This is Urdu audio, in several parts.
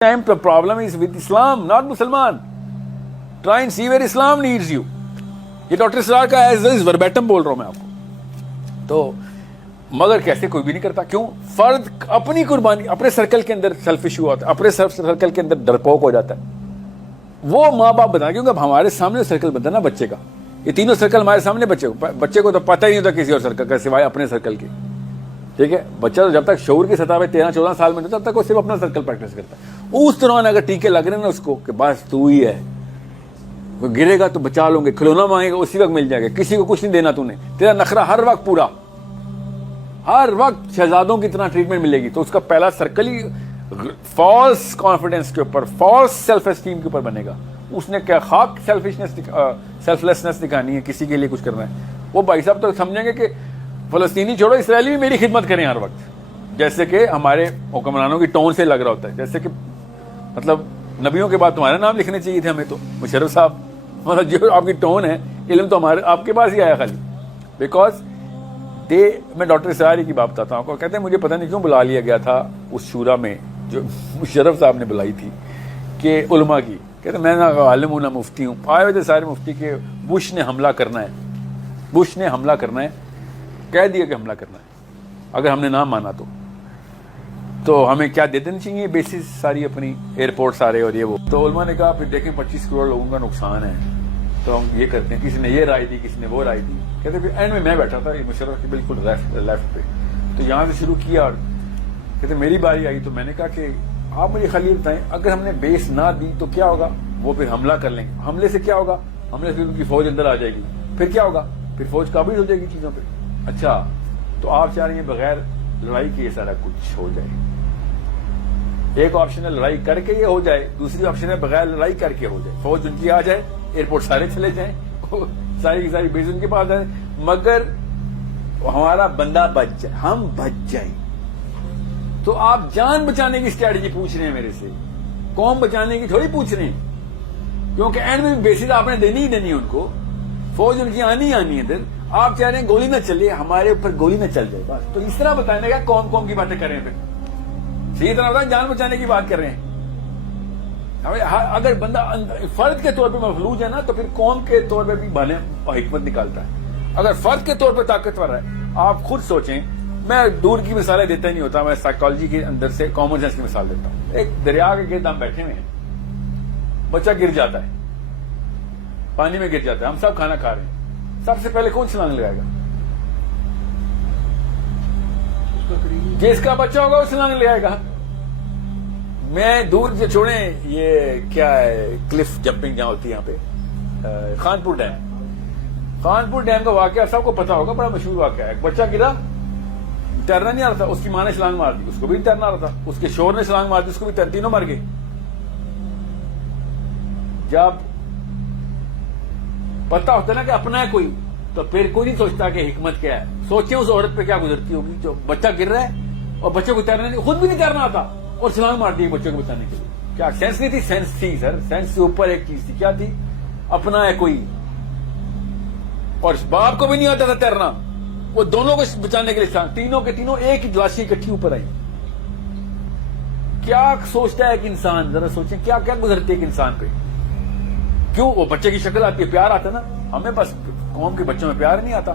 time the problem is with Islam, not Musliman. Try and see where Islam needs you. یہ ڈاکٹر اسرار کا ایز وربیٹم بول رہا ہوں میں آپ کو. تو مگر کیسے کوئی بھی نہیں کرتا. کیوں؟ فرد اپنی قربانی اپنے سرکل کے اندر سیلفش ہوا ہوتا ہے, اپنے سرکل کے اندر ڈرپوک ہو جاتا ہے. وہ ماں باپ بتائیں, کیونکہ اب ہمارے سامنے سرکل بنتا ہے نا بچے کا. یہ تینوں سرکل ہمارے سامنے بچے کو تو پتہ ہی نہیں ہوتا کسی اور سرکل کا سوائے اپنے سرکل کے. ٹھیک ہے, بچہ تو جب تک شعور کی سطح پہ 13-14 سال میں ہوتا ہے تب تک وہ صرف اپنا سرکل پریکٹس کرتا ہے. اس طرح اگر ٹیکے لگ رہے ہیں نا اس کو کہ بس تو ہی ہے, وہ گرے گا تو بچا لوں گے, کھلونا مانگے گا اسی وقت مل جائے گا, کسی کو کچھ نہیں دینا, تو نے تیرا نخرہ ہر وقت پورا, ہر وقت شہزادوں کی طرح ٹریٹمنٹ ملے گی. تو اس کا پہلا سرکل ہی فالس کانفیڈنس کے اوپر, فالس سیلف اسٹیم کے اوپر بنے گا. اس نے کیا خاک سیلف لیسنس دکھانی ہے, کسی کے لیے کچھ کرنا ہے. وہ بھائی صاحب تو سمجھیں گے کہ فلسطینی چھوڑو, اسرائیلی بھی میری خدمت کریں ہر وقت, جیسے کہ ہمارے حکمرانوں کی ٹون سے لگ رہا ہوتا ہے. جیسے کہ مطلب نبیوں کے بعد تمہارے نام لکھنے چاہیے تھے ہمیں, تو مشرف صاحب مطلب جو آپ کی ٹون ہے, علم تو ہمارے آپ کے پاس ہی آیا خالی. بیکاز میں ڈاکٹر اسراری کی بات بتاتا ہوں, کہتے ہیں مجھے پتہ نہیں کیوں بلا لیا گیا تھا اس شورا میں جو مشرف صاحب نے بلائی تھی کہ علماء کی. کہتے ہیں میں نہ عالم ہوں نہ مفتی ہوں. آئے ہوئے تھے سارے مفتی کے بش نے حملہ کرنا ہے, بش نے حملہ کرنا ہے, کہہ دیا کہ حملہ کرنا ہے, اگر ہم نے نہ مانا تو ہمیں کیا دے دینی چاہیے بیسز ساری اپنی, ایئرپورٹ سارے اور یہ وہ. تو علماء نے کہا پھر دیکھیں 25 کروڑ لوگوں کا نقصان ہے تو ہم یہ کرتے ہیں, کسی نے یہ رائے دی, کسی نے وہ رائے دی. کہتے پھر اینڈ میں بیٹھا تھا مشرف کے بالکل لیفٹ پہ, تو یہاں سے شروع کیا اور کہتے میری باری آئی تو میں نے کہا کہ آپ مجھے خالی بتائیں اگر ہم نے بیس نہ دی تو کیا ہوگا. وہ پھر حملہ کر لیں گے, حملے سے کیا ہوگا, حملے سے ان کی فوج اندر آ جائے گی, پھر کیا ہوگا, پھر فوج قابض ہو جائے گی چیزوں پہ. اچھا تو آپ چاہ رہے ہیں بغیر لڑائی کے یہ سارا کچھ ہو جائے. ایک آپشن ہے لڑائی کر کے یہ ہو جائے, دوسری آپشن ہے بغیر لڑائی کر کے ہو جائے. فوج ان کی آ جائے, ایئرپورٹ سارے چلے جائیں, ساری کی ساری بیس ان کے پاس جائیں, مگر ہمارا بندہ بچ جائے, ہم بچ جائیں. تو آپ جان بچانے کی اسٹریٹجی پوچھ رہے ہیں میرے سے, قوم بچانے کی تھوڑی پوچھ رہے ہیں. کیونکہ اینڈ میں بیسز آپ نے دینی ہی دینی ہے ان کو, فوج ان کی آنی ہے ادھر. آپ چاہ رہے ہیں گولی نہ چلے, ہمارے اوپر گولی نہ چل جائے بس. تو اس طرح بتانے کا قوم کی باتیں کر رہے ہیں, پھر صحیح طرح بتائیں جان بچانے کی بات کر رہے ہیں. اگر بندہ فرد کے طور پہ مفلوج ہے نا تو پھر قوم کے طور پہ بھی بھلے حکمت نکالتا ہے. اگر فرد کے طور پہ طاقتور ہے, آپ خود سوچیں, میں دور کی مثالیں دیتا ہی نہیں ہوتا, میں سائیکالوجی کے اندر سے کامن سینس کی مثال دیتا ہوں. ایک دریا کے گرد ہم بیٹھے ہوئے ہیں, بچہ گر جاتا ہے, پانی میں گر جاتا ہے, ہم سب کھانا کھا رہے ہیں, سب سے پہلے کون چھلانگ لگائے گا؟ جس کا بچہ ہوگا وہ چھلانگ لگائے گا. میں دور جو چھوڑیں, یہ کیا ہے کلف جمپنگ جہاں ہوتی ہے یہاں پہ خانپور ڈیم, خانپور ڈیم کا واقعہ سب کو پتا ہوگا, بڑا مشہور واقعہ ہے. ایک بچہ گرا, تیرنا نہیں آ رہا تھا, اس کی ماں نے چھلانگ مار دی, اس کو بھی تیرنا آ رہا تھا, اس کے شوہر نے چھلانگ مار دی, اس کو بھی تینوں مر گئے. جب پتا ہوتا ہے نا کہ اپنا ہے کوئی, تو پھر کوئی نہیں سوچتا کہ حکمت کیا ہے. سوچیں اس عورت پہ کیا گزرتی ہوگی جو بچہ گر رہا ہے اور بچے کو تیرنا نہیں, خود بھی نہیں تیرنا آتا اور چھلانگ مار دی بچے کو بچانے کے لیے. کیا سینس نہیں تھی؟ سینس تھی سر, سینس سے اوپر ایک چیز تھی. کیا تھی؟ اپنا ہے کوئی. اور باپ کو بھی نہیں آتا تھا تیرنا, وہ دونوں کو بچانے کے لیے تینوں کے تینوں ایک ہی جلاشی اکٹھی اوپر آئی. کیا سوچتا ہے ایک انسان, ذرا سوچیں کیا کیا گزرتی ہے ایک انسان پہ. کیوں؟ وہ بچے کی شکل آتی ہے, پیار آتا ہے نا. ہمیں بس قوم کے بچوں میں پیار نہیں آتا,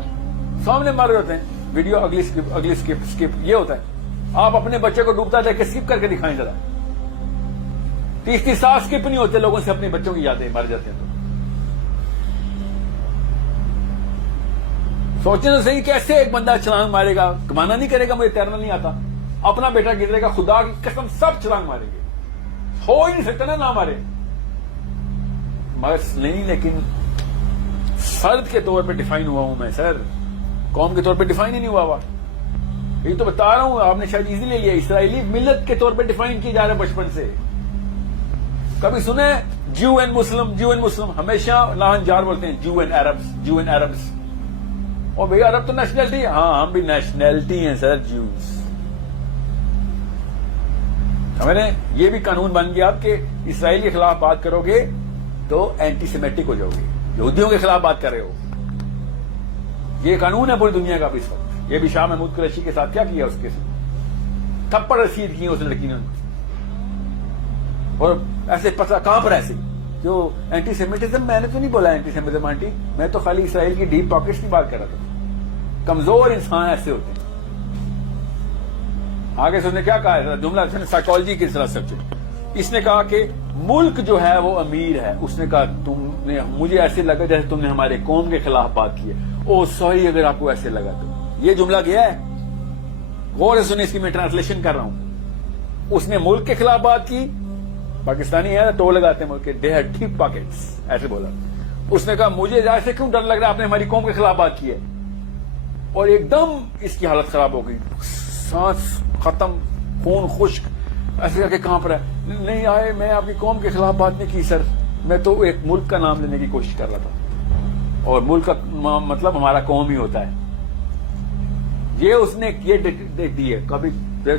سامنے مر رہے ہوتے ہیں, ویڈیو اگلی سکپ یہ ہوتا ہے. آپ اپنے بچے کو ڈوبتا دیکھ کے سکپ کر کے دکھائیں ذرا. 30 سال سکپ نہیں ہوتے لوگوں سے اپنے بچوں کی یادیں, مر جاتے ہیں. تو سوچیں تو صحیح, کیسے ایک بندہ چھلانگ مارے گا, گمانا نہیں کرے گا مجھے تیرنا نہیں آتا, اپنا بیٹا گرے گا, خدا کی قسم سب چھلانگ ماریں گے. ہو ہی نہیں سکتا نا نہ مارے. مگر نہیں, لیکن فرد کے طور پہ ڈیفائن ہوا ہوں میں سر, قوم کے طور پہ ڈیفائن ہی نہیں ہوا. یہ تو بتا رہا ہوں, آپ نے شاید ایزی لے لیا. اسرائیلی ملت کے طور پہ ڈیفائن کیا جا رہا ہے بچپن سے. کبھی سنے جو اینڈ مسلم, ہمیشہ لاہن جار بولتے ہیں جو اینڈ عربس. اور بھئی عرب تو نیشنلٹی, ہاں ہم بھی نیشنلٹی ہیں سر, جیوز. ہمیں یہ بھی قانون بن گیا آپ کہ اسرائیل کے خلاف بات کرو گے تو اینٹی سیمیٹک ہو جاؤ گے, یہودیوں کے خلاف بات کر رہے ہو. یہ قانون ہے پوری دنیا کا اس وقت. یہ بھی شاہ محمود قریشی کے ساتھ کیا کیا, اس کے تھپڑ رسید کی اس لڑکی نے. اور ایسے پتلا کہاں پر ایسے جو اینٹی سیمیٹزم، میں نے تو نہیں بولا اینٹی سیمیٹزم آنٹی، میں تو خالی اسرائیل کی ڈیپ پاکٹس کی بات کر رہا تھا. کمزور انسان ایسے ہوتے ہیں. آگے سے اس نے کیا کہا ہے جملہ سائیکالوجی کی طرح سب. اس نے کہا کہ ملک جو ہے وہ امیر ہے. اس نے کہا تم نے، مجھے ایسے لگا جیسے تم نے ہمارے قوم کے خلاف بات کی ہے. او سوری اگر آپ کو ایسے لگا تو. یہ جملہ گیا ہے، غور سے سنیں، اس کی میں ٹرانسلیشن کر رہا ہوں. اس نے ملک کے خلاف بات کی، پاکستانی ہے ٹو لگاتے ہیں ملک کے، دے ہیڈ ڈیپ پاکٹس، ایسے بولا. اس نے کہا مجھے ایسے کیوں ڈر لگ رہا ہے، آپ نے ہماری قوم کے خلاف بات کی ہے. اور ایک دم اس کی حالت خراب ہو گئی، سانس ختم، خون خشک، ایسے کر کے کہاں پر ہے. نہیں آئے، میں آپ کی قوم کے خلاف بات نہیں کی سر، میں تو ایک ملک کا نام لینے کی کوشش کر رہا تھا، اور ملک کا مطلب ہمارا قوم ہی ہوتا ہے. یہ اس نے یہ دی ہے. کبھی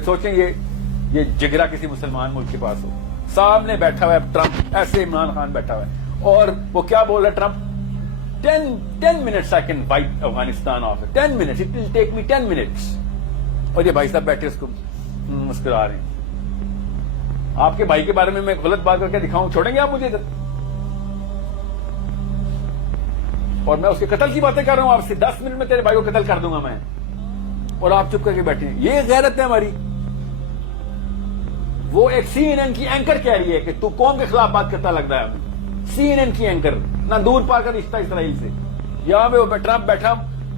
سوچیں یہ جگرا کسی مسلمان ملک کے پاس ہو. سامنے بیٹھا ہوا ہے ٹرمپ، ایسے عمران خان بیٹھا ہوا ہے، اور وہ کیا بول رہا ہے Trump, 10 minutes I can wipe Afghanistan of. 10 minutes, it will take me 10 minutes. اور یہ بھائی صاحب بیٹھے اس کو مسکرا رہے ہیں. آپ کے بھائی کے بارے میں میں غلط بات کر کے دکھاؤں، چھوڑیں گے آپ مجھے ادھر؟ اور میں اس کے قتل کی باتیں کر رہا ہوں آپ سے. 10 منٹ میں تیرے بھائی کو قتل کر دوں گا میں، اور آپ چپ کر کے بیٹھے ہیں. یہ غیرت ہے ہماری. وہ ایک CNN کی اینکر کہہ رہی ہے کہ تو قوم کے خلاف بات کرتا لگ رہا ہے ہمیں. CNN کی اینکر، نہ دور پار کا رشتہ اسرائیل سے. یہاں پہ وہ ٹرمپ بیٹھا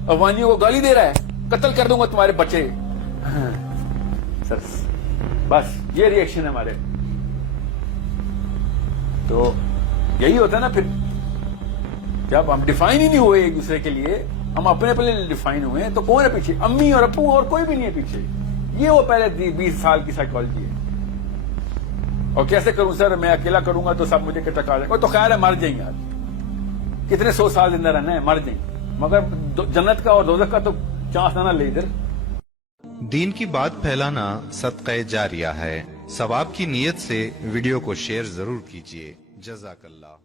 افغانیوں کو گالی دے رہا ہے، قتل کر دوں گا تمہارے بچے. سر بس یہ ریئیکشن ہے ہمارے. تو یہی ہوتا ہے نا، پھر جب ہم ڈیفائن ہی نہیں ہوئے ایک دوسرے کے لیے، ہم اپنے ڈیفائن ہوئے ہیں، تو کون ہے پیچھے؟ امی اور ابو، اور کوئی بھی نہیں ہے پیچھے. یہ وہ پہلے 20 سال کی سائیکالوجی ہے. اور کیسے کروں سر، میں اکیلا کروں گا تو سب مجھے ٹکا لیں گے. تو خیر ہے، مر جائیں گے. آج کتنے 100 سال زندہ رہنا ہے، مر جائیں گے، مگر جنت کا اور دوزخ کا تو چانس نہ لے. ادھر دین کی بات پھیلانا صدقہ جاریہ ہے. ثواب کی نیت سے ویڈیو کو شیئر ضرور کیجیے. جزاک اللہ.